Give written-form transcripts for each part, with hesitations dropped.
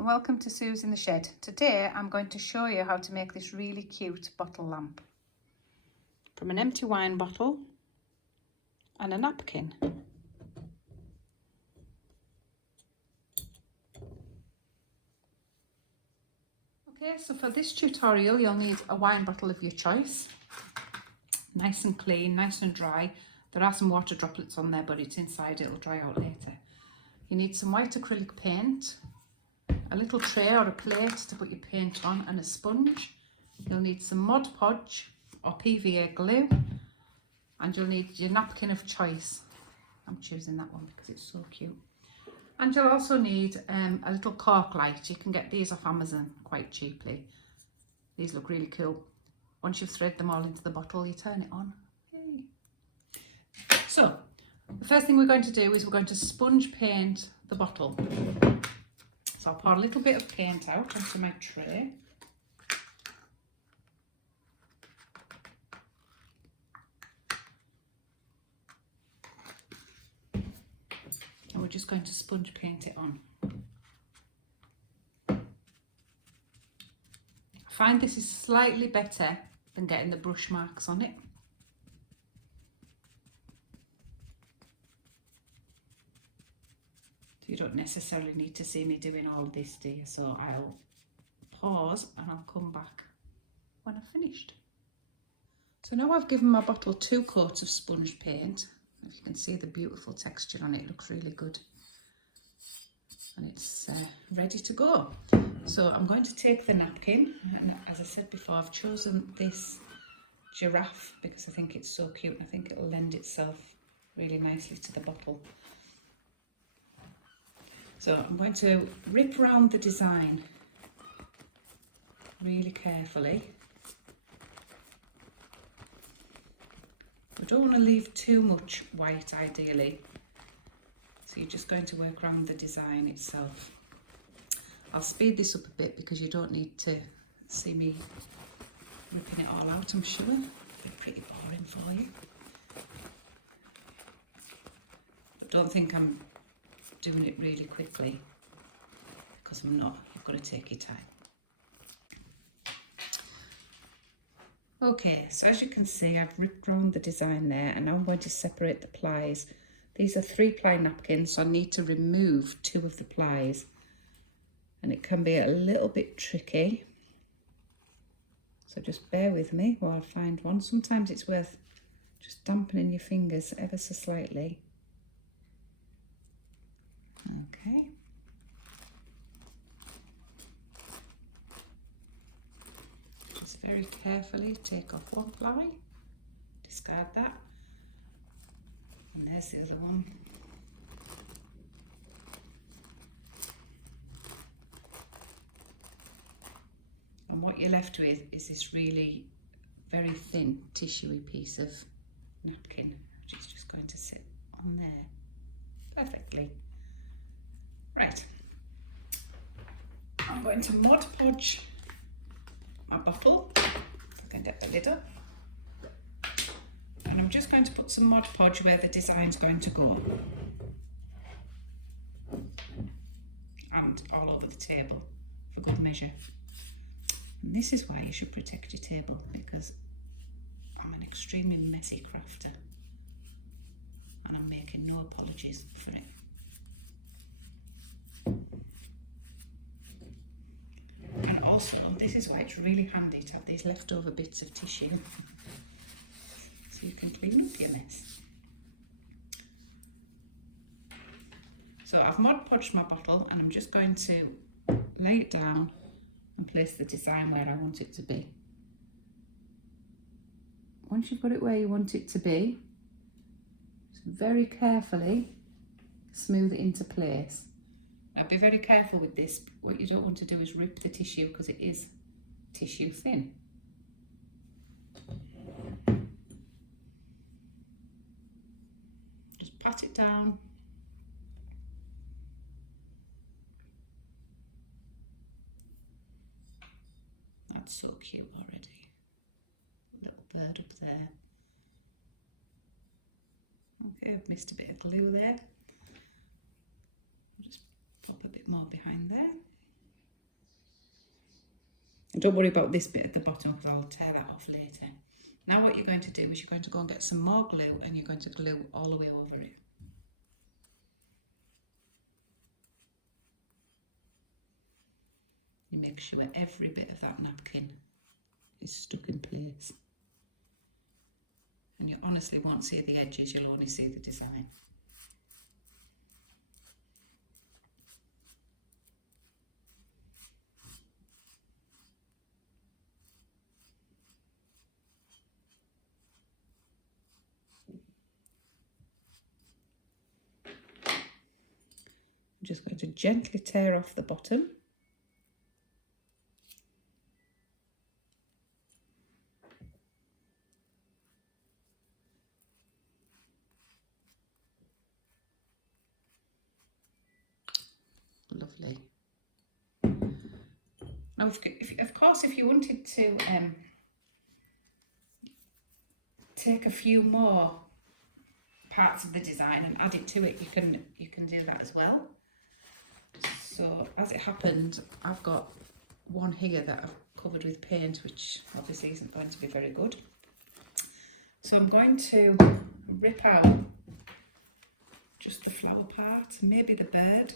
and welcome to Sue's in the Shed. Today I'm going to show you how to make this really cute bottle lamp from an empty wine bottle and a napkin. Okay, so for this tutorial you'll need a wine bottle of your choice, nice and clean, nice and dry. There are some water droplets on there, but it's inside, it'll dry out later. You need some white acrylic paint, a little tray or a plate to put your paint on, and a sponge. You'll need some Mod Podge or PVA glue, and you'll need your napkin of choice. I'm choosing that one because it's so cute. And you'll also need a little cork light. You can get these off Amazon quite cheaply. These look really cool. Once you've threaded them all into the bottle, you turn it on. Yay. So, the first thing we're going to do is we're going to sponge paint the bottle. So I'll pour a little bit of paint out onto my tray. And we're just going to sponge paint it on. I find this is slightly better than getting the brush marks on it. You don't necessarily need to see me doing all of this, dear, so I'll pause and I'll come back when I've finished. So now I've given my bottle 2 coats of sponge paint. If you can see the beautiful texture on it, it looks really good. And it's ready to go. So I'm going to take the napkin, and as I said before, I've chosen this giraffe because I think it's so cute and I think it'll lend itself really nicely to the bottle. So I'm going to rip around the design really carefully. We don't want to leave too much white ideally. So you're just going to work around the design itself. I'll speed this up a bit because you don't need to see me ripping it all out, I'm sure. It'll be pretty boring for you. But don't think I'm doing it really quickly, because I'm not. You've got to take your time. Okay, so as you can see, I've ripped around the design there, and now I'm going to separate the plies. These are 3-ply napkins, so I need to remove 2 of the plies, and it can be a little bit tricky, so just bear with me while I find one. Sometimes it's worth just dampening your fingers ever so slightly. Okay. Just very carefully take off one ply, discard that, and there's the other one. And what you're left with is this really very thin tissuey piece of napkin, which is just going to sit on there perfectly. Right, I'm going to Mod Podge my bottle, if I can get the lid up, and I'm just going to put some Mod Podge where the design's going to go, and all over the table for good measure. And this is why you should protect your table, because I'm an extremely messy crafter and I'm making no apologies for it. And also, this is why it's really handy to have these leftover bits of tissue so you can clean up your mess. So I've Mod Podged my bottle, and I'm just going to lay it down and place the design where I want it to be. Once you've got it where you want it to be, just very carefully smooth it into place. Now be very careful with this. What you don't want to do is rip the tissue, because it is tissue thin. Just pat it down. That's so cute already. Little bird up there. Okay, I've missed a bit of glue there. I'll just pop a bit more behind there. Don't worry about this bit at the bottom because I'll tear that off later. Now what you're going to do is you're going to go and get some more glue and you're going to glue all the way over it. You make sure every bit of that napkin is stuck in place. And you honestly won't see the edges, you'll only see the design. I'm just going to gently tear off the bottom. Lovely. Now, of course, if you wanted to take a few more parts of the design and add it to it, you can do that as well. So as it happened, I've got one here that I've covered with paint, which obviously isn't going to be very good. So I'm going to rip out just the flower part, maybe the bird.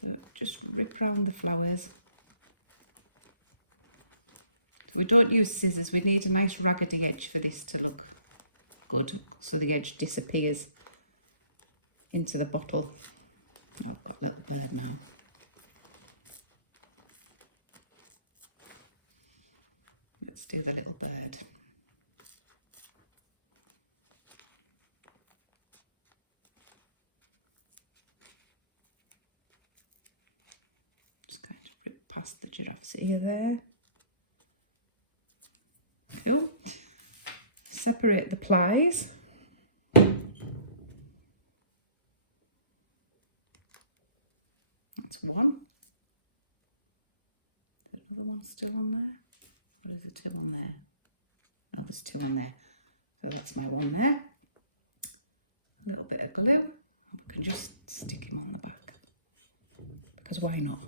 So just rip around the flowers. We don't use scissors, we need a nice raggedy edge for this to look good, so the edge disappears into the bottle. I've got a little bird now. Let's do the little bird. Just kind of rip past the giraffe's ear there. Cool. Separate the plies. That's one. Is there another one still on there? Or is there two on there? Oh, there's two on there. So that's my one there. A little bit of glue. We can just stick him on the back. Because why not?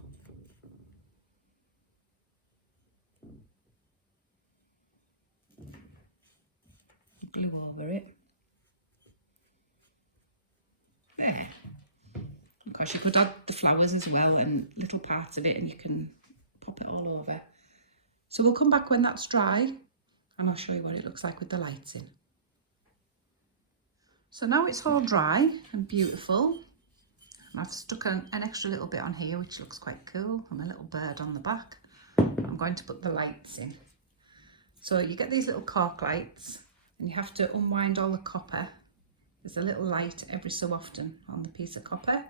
Glue over it. There. Of course, you could add the flowers as well and little parts of it, and you can pop it all over. So we'll come back when that's dry and I'll show you what it looks like with the lights in. So now it's all dry and beautiful. I've stuck an extra little bit on here, which looks quite cool, and a little bird on the back. I'm going to put the lights in. So you get these little cork lights, and you have to unwind all the copper. There's a little light every so often on the piece of copper.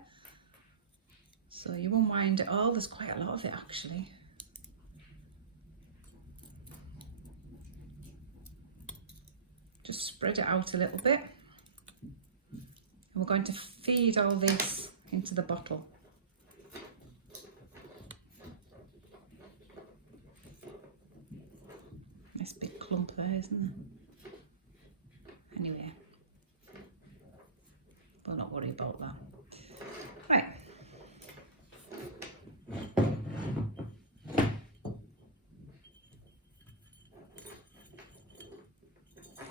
So you unwind it all. There's quite a lot of it actually. Just spread it out a little bit. And we're going to feed all this into the bottle. Nice big clump there, isn't there? Anyway, we'll not worry about that. Right.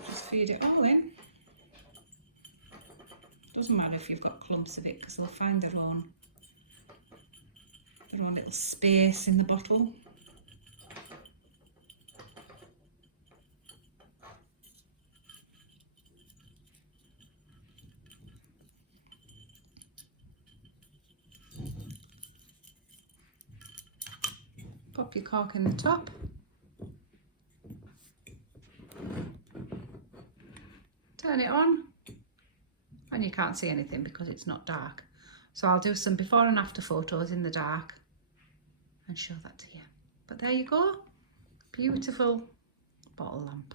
Just feed it all in. Doesn't matter if you've got clumps of it, because they'll find their own little space in the bottle. Pop your cork in the top. Turn it on, and you can't see anything because it's not dark. So I'll do some before and after photos in the dark and show that to you. But there you go, beautiful bottle lamp.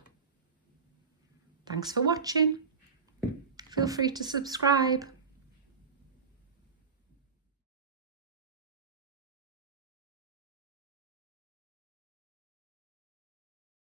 Thanks for watching. Feel free to subscribe.